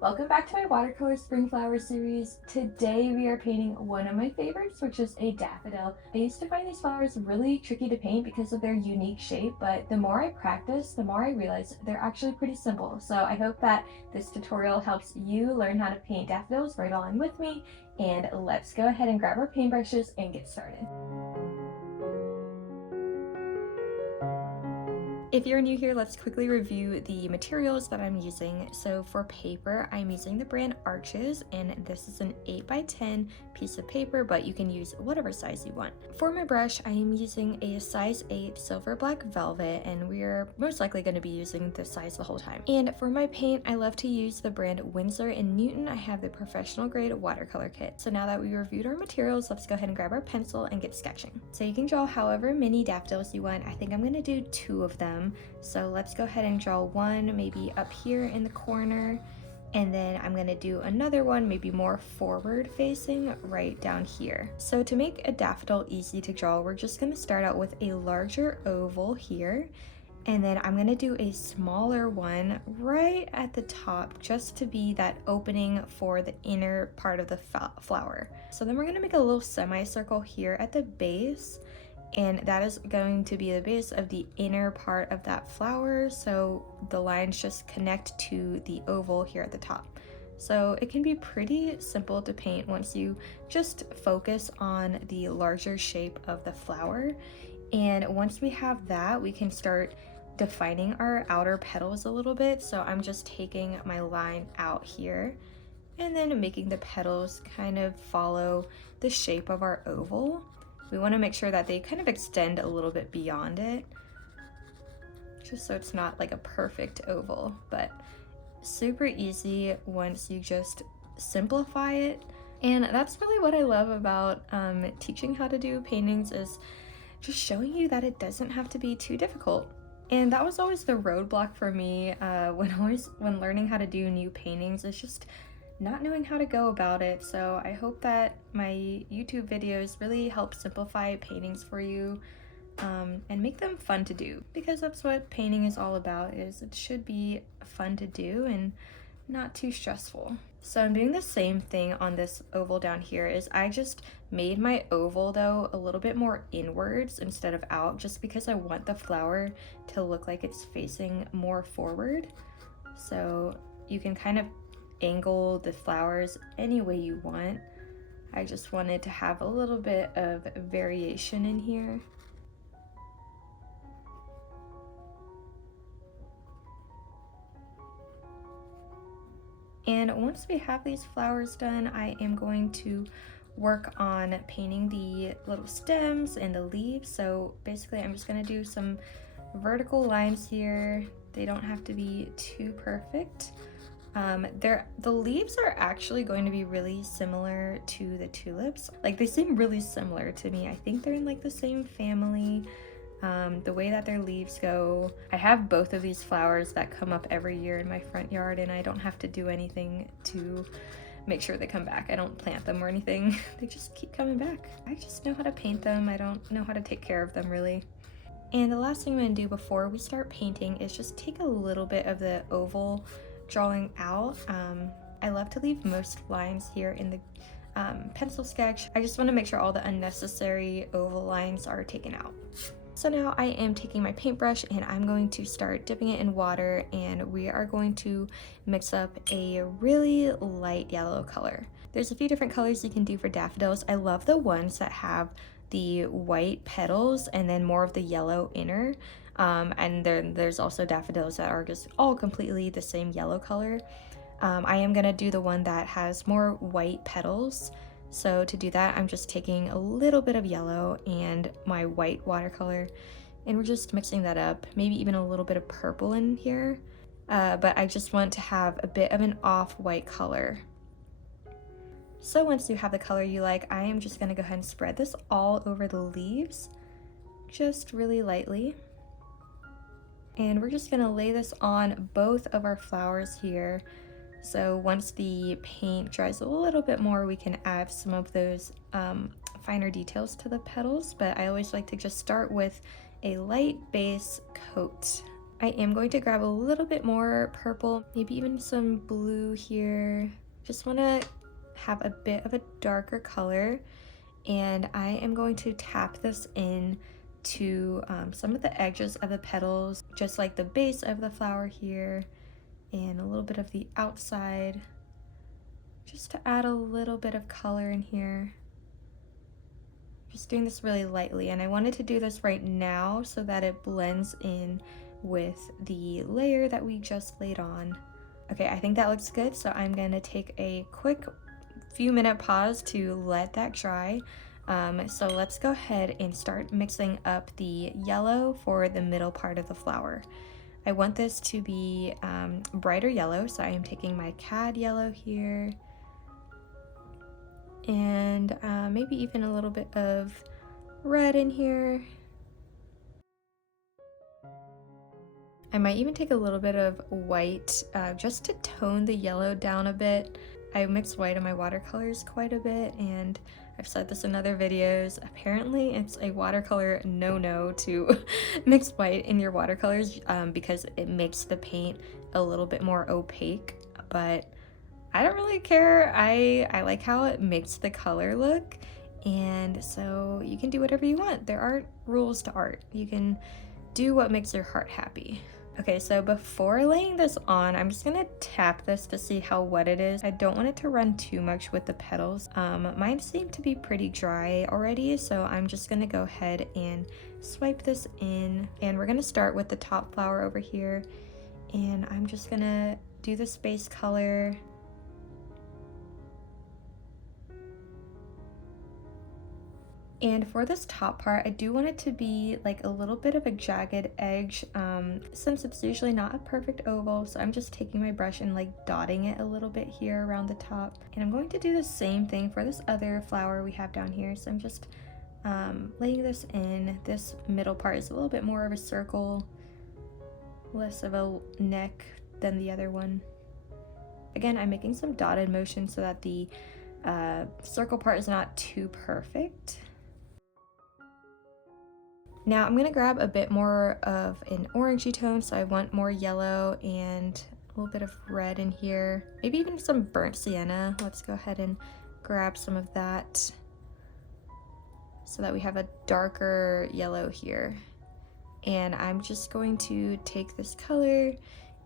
Welcome back to my watercolor spring flower series. Today we are painting one of my favorites, which is a daffodil. I used to find these flowers really tricky to paint because of their unique shape, but the more I practice, the more I realize they're actually pretty simple. So I hope that this tutorial helps you learn how to paint daffodils right along with me. And let's go ahead and grab our paintbrushes and get started. If you're new here, let's quickly review the materials that I'm using. So for paper, I'm using the brand Arches, and this is an 8x10 piece of paper, but you can use whatever size you want. For my brush, I am using a size 8 silver black velvet, and we're most likely going to be using this size the whole time. And for my paint, I love to use the brand Windsor&Newton. I have the professional grade watercolor kit. So now that we reviewed our materials, let's go ahead and grab our pencil and get sketching. So you can draw however many daffodils you want. I think I'm going to do 2 of them. So let's go ahead and draw one maybe up here in the corner, and then I'm gonna do another one maybe more forward facing right down here. So to make a daffodil easy to draw, we're just gonna start out with a larger oval here, and then I'm gonna do a smaller one right at the top just to be that opening for the inner part of the flower. So then we're gonna make a little semicircle here at the base, and that is going to be the base of the inner part of that flower, so the lines just connect to the oval here at the top. So it can be pretty simple to paint once you just focus on the larger shape of the flower. And once we have that, we can start defining our outer petals a little bit. So I'm just taking my line out here and then making the petals kind of follow the shape of our oval. We want to make sure that they kind of extend a little bit beyond it, just so it's not like a perfect oval, but super easy once you just simplify it. And that's really what I love about teaching how to do paintings, is just showing you that it doesn't have to be too difficult. And that was always the roadblock for me when learning how to do new paintings, is just not knowing how to go about it. So I hope that my YouTube videos really help simplify paintings for you, and make them fun to do, because that's what painting is all about, is it should be fun to do and not too stressful. So I'm doing the same thing on this oval down here. Is I just made my oval though a little bit more inwards instead of out, just because I want the flower to look like it's facing more forward. So you can kind of angle the flowers any way you want. I just wanted to have a little bit of variation in here. And once we have these flowers done, I am going to work on painting the little stems and the leaves. So basically I'm just going to do some vertical lines here. They don't have to be too perfect. The leaves are actually going to be really similar to the tulips. Like, they seem really similar to me. I think they're in like the same family. The way that their leaves go. I have both of these flowers that come up every year in my front yard, and I don't have to do anything to make sure they come back. I don't plant them or anything. They just keep coming back. I just know how to paint them. I don't know how to take care of them really. And the last thing I'm going to do before we start painting is just take a little bit of the oval drawing out. I love to leave most lines here in the pencil sketch. I just want to make sure all the unnecessary oval lines are taken out. So now I am taking my paintbrush and I'm going to start dipping it in water, and we are going to mix up a really light yellow color. There's a few different colors you can do for daffodils. I love the ones that have the white petals and then more of the yellow inner. And then there's also daffodils that are just all completely the same yellow color. I am gonna do the one that has more white petals. So to do that, I'm just taking a little bit of yellow and my white watercolor, and we're just mixing that up, maybe even a little bit of purple in here. But I just want to have a bit of an off-white color. So once you have the color you like, I am just gonna go ahead and spread this all over the leaves, just really lightly. And we're just gonna lay this on both of our flowers here. So once the paint dries a little bit more, we can add some of those finer details to the petals, but I always like to just start with a light base coat. I am going to grab a little bit more purple, maybe even some blue here. Just want to have a bit of a darker color, and I am going to tap this in to some of the edges of the petals, just like the base of the flower here and a little bit of the outside, just to add a little bit of color in here. Just doing this really lightly, and I wanted to do this right now so that it blends in with the layer that we just laid on. Okay, I think that looks good, so I'm gonna take a quick few minute pause to let that dry. So let's go ahead and start mixing up the yellow for the middle part of the flower. I want this to be brighter yellow, so I am taking my cad yellow here, and maybe even a little bit of red in here. I might even take a little bit of white just to tone the yellow down a bit. I mix white in my watercolors quite a bit, and I've said this in other videos. Apparently, it's a watercolor no-no to mix white in your watercolors because it makes the paint a little bit more opaque, but I don't really care. I like how it makes the color look, and so you can do whatever you want. There aren't rules to art. You can do what makes your heart happy. Okay, so before laying this on, I'm just gonna tap this to see how wet it is. I don't want it to run too much with the petals. Mine seem to be pretty dry already, so I'm just gonna go ahead and swipe this in. And we're gonna start with the top flower over here. And I'm just gonna do the space color. And for this top part, I do want it to be like a little bit of a jagged edge, since it's usually not a perfect oval. So I'm just taking my brush and like dotting it a little bit here around the top. And I'm going to do the same thing for this other flower we have down here. So I'm just laying this in. This middle part is a little bit more of a circle, less of a neck than the other one. Again, I'm making some dotted motion so that the circle part is not too perfect. Now I'm gonna grab a bit more of an orangey tone, so I want more yellow and a little bit of red in here. Maybe even some burnt sienna. Let's go ahead and grab some of that so that we have a darker yellow here. And I'm just going to take this color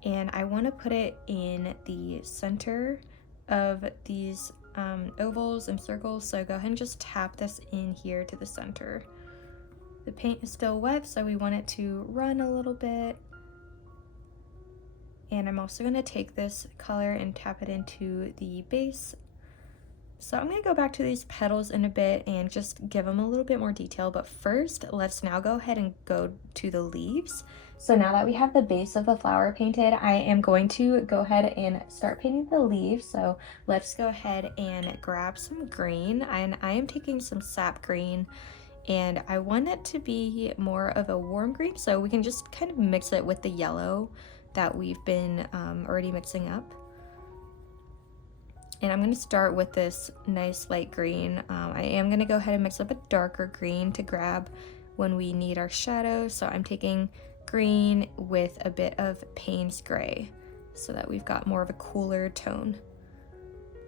and I want to put it in the center of these ovals and circles. So go ahead and just tap this in here to the center. The paint is still wet, so we want it to run a little bit. And I'm also going to take this color and tap it into the base. So I'm going to go back to these petals in a bit and just give them a little bit more detail. But first, let's now go ahead and go to the leaves. So now that we have the base of the flower painted, I am going to go ahead and start painting the leaves. So let's go ahead and grab some green. And I am taking some sap green. And I want it to be more of a warm green, so we can just kind of mix it with the yellow that we've been already mixing up. And I'm going to start with this nice light green. I am going to go ahead and mix up a darker green to grab when we need our shadows. So I'm taking green with a bit of Payne's gray so that we've got more of a cooler tone.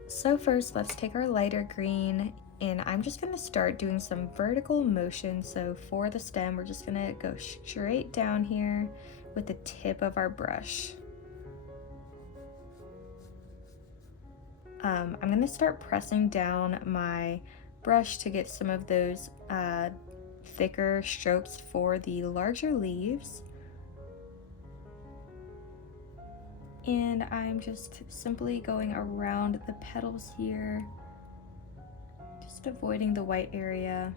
So first, let's take our lighter green, and I'm just going to start doing some vertical motion. So for the stem, we're just going to go straight down here with the tip of our brush. I'm going to start pressing down my brush to get some of those thicker strokes for the larger leaves. And I'm just simply going around the petals here, just avoiding the white area.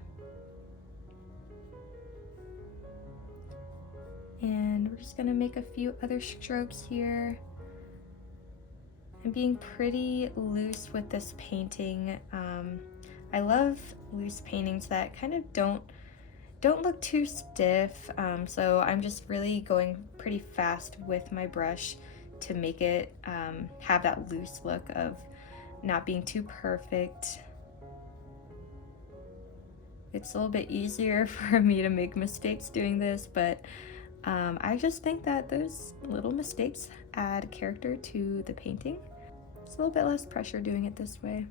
And we're just going to make a few other strokes here. I'm being pretty loose with this painting. I love loose paintings that kind of don't look too stiff, so I'm just really going pretty fast with my brush to make it have that loose look of not being too perfect. It's a little bit easier for me to make mistakes doing this, but I just think that those little mistakes add character to the painting. It's a little bit less pressure doing it this way.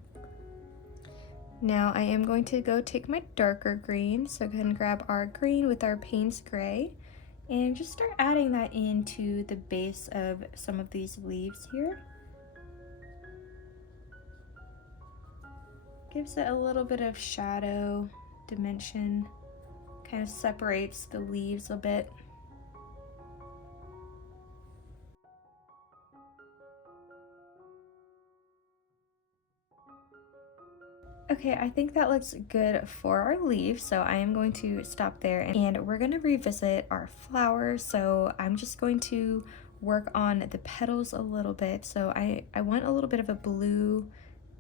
Now I am going to go take my darker green, so go ahead and grab our green with our Payne's gray and just start adding that into the base of some of these leaves here. Gives it a little bit of shadow dimension, kind of separates the leaves a bit. Okay, I think that looks good for our leaves, so I am going to stop there and we're going to revisit our flowers. So I'm just going to work on the petals a little bit. So I want a little bit of a blue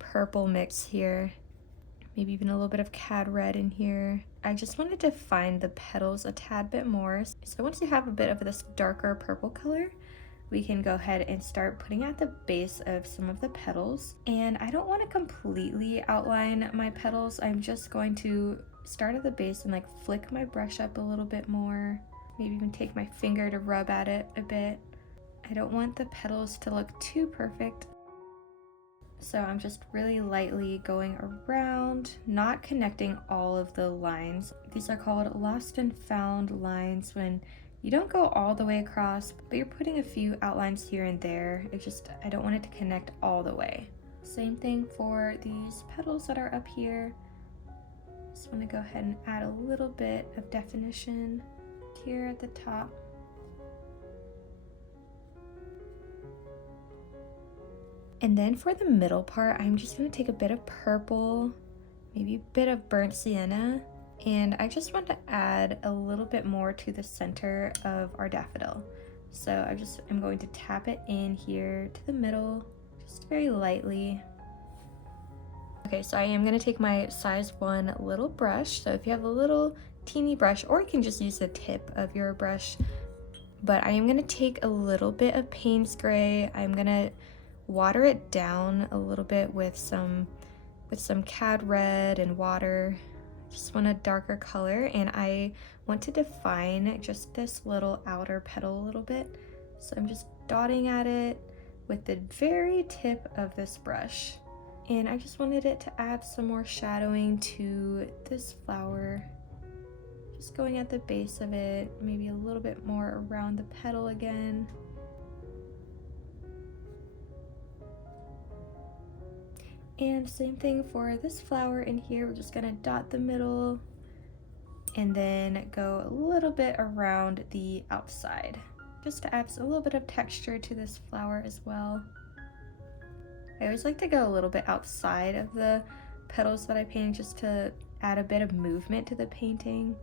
purple mix here, maybe even a little bit of cad red in here. I just wanted to define the petals a tad bit more. So once you have a bit of this darker purple color, we can go ahead and start putting at the base of some of the petals. And I don't want to completely outline my petals. I'm just going to start at the base and like flick my brush up a little bit more. Maybe even take my finger to rub at it a bit. I don't want the petals to look too perfect. So I'm just really lightly going around, not connecting all of the lines. These are called lost and found lines, when you don't go all the way across, but you're putting a few outlines here and there. It's just, I don't want it to connect all the way. Same thing for these petals that are up here. Just want to go ahead and add a little bit of definition here at the top. And then for the middle part, I'm just going to take a bit of purple, maybe a bit of burnt sienna, and I just want to add a little bit more to the center of our daffodil. So I'm going to tap it in here to the middle, just very lightly. Okay, so I am going to take my size 1 little brush. So if you have a little teeny brush, or you can just use the tip of your brush, but I am going to take a little bit of Payne's gray. I'm going to water it down a little bit with some cad red and water. Just want a darker color, and I want to define just this little outer petal a little bit. So I'm just dotting at it with the very tip of this brush, and I just wanted it to add some more shadowing to this flower. Just going at the base of it, maybe a little bit more around the petal again. And same thing for this flower in here. We're just gonna dot the middle and then go a little bit around the outside, just to add a little bit of texture to this flower as well. I always like to go a little bit outside of the petals that I paint, just to add a bit of movement to the painting.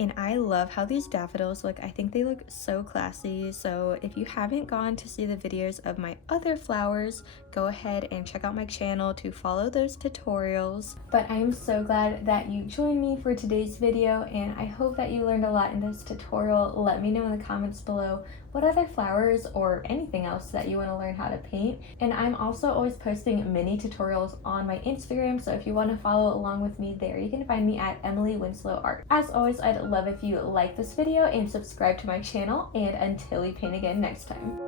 And I love how these daffodils look. I think they look so classy. So if you haven't gone to see the videos of my other flowers, go ahead and check out my channel to follow those tutorials. But I am so glad that you joined me for today's video, and I hope that you learned a lot in this tutorial. Let me know in the comments below what other flowers or anything else that you want to learn how to paint. And I'm also always posting mini tutorials on my Instagram, so if you want to follow along with me there, you can find me at Emily Winslow Art. As always, I'd love if you like this video and subscribe to my channel, and until we paint again next time.